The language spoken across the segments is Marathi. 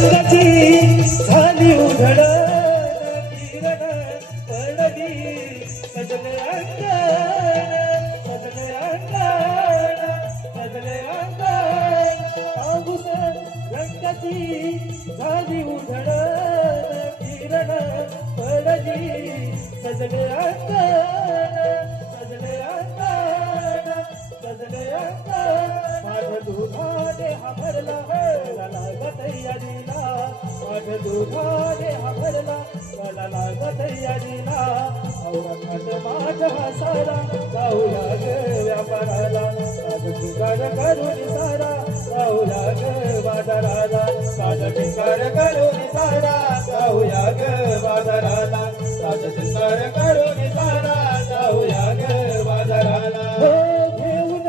रंगाची झाली उधळ किरण पडली सजले अंगण सजले अंगण सजले अंगण पाऊस रंगाची झाली उधळ किरण पडली सजले अंगण सजले अंगण सजले अंगण माझ दुधाने हा भरला लागत यादीला माझ दुधाने हा भरला मला लागत यादीला औरंगात माझ हा सारा जाऊला ग व्यापाराला माझ भिकार करून सारा जाऊला ग बाजाराला माझ भिकार करून सारा जाऊया ग बाजाराला माझ भिकार करून सारा जाऊया ग बाजाराला घेऊन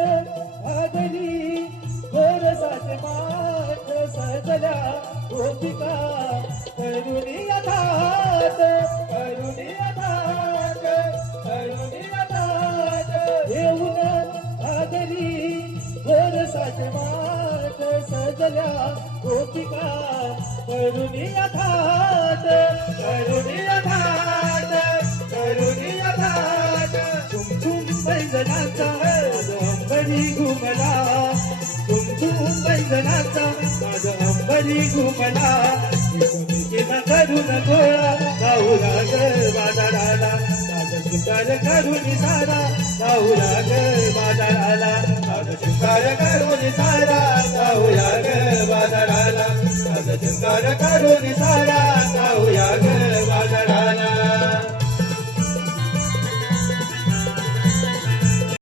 आदली गोरसाचे माठ सजल्या गोपिका करुणी यथात करुणी यथात करुणी यथात घेऊन आदली गोरसाचे माठ सजल्या गोपिका करुणी यथात करुणी यथात करुणी यथात तुम बैजनाचा अंबरी घुमला तुम बैजनाचा माझा अंबरी घुमला केला करून गोळा जाऊला ग बाजाराला माझा शिकार करून सारा जाऊला ग बाजाराला माझा शिकार करून सारा जाऊया ग बाजाराला माझा शिकार करून सारा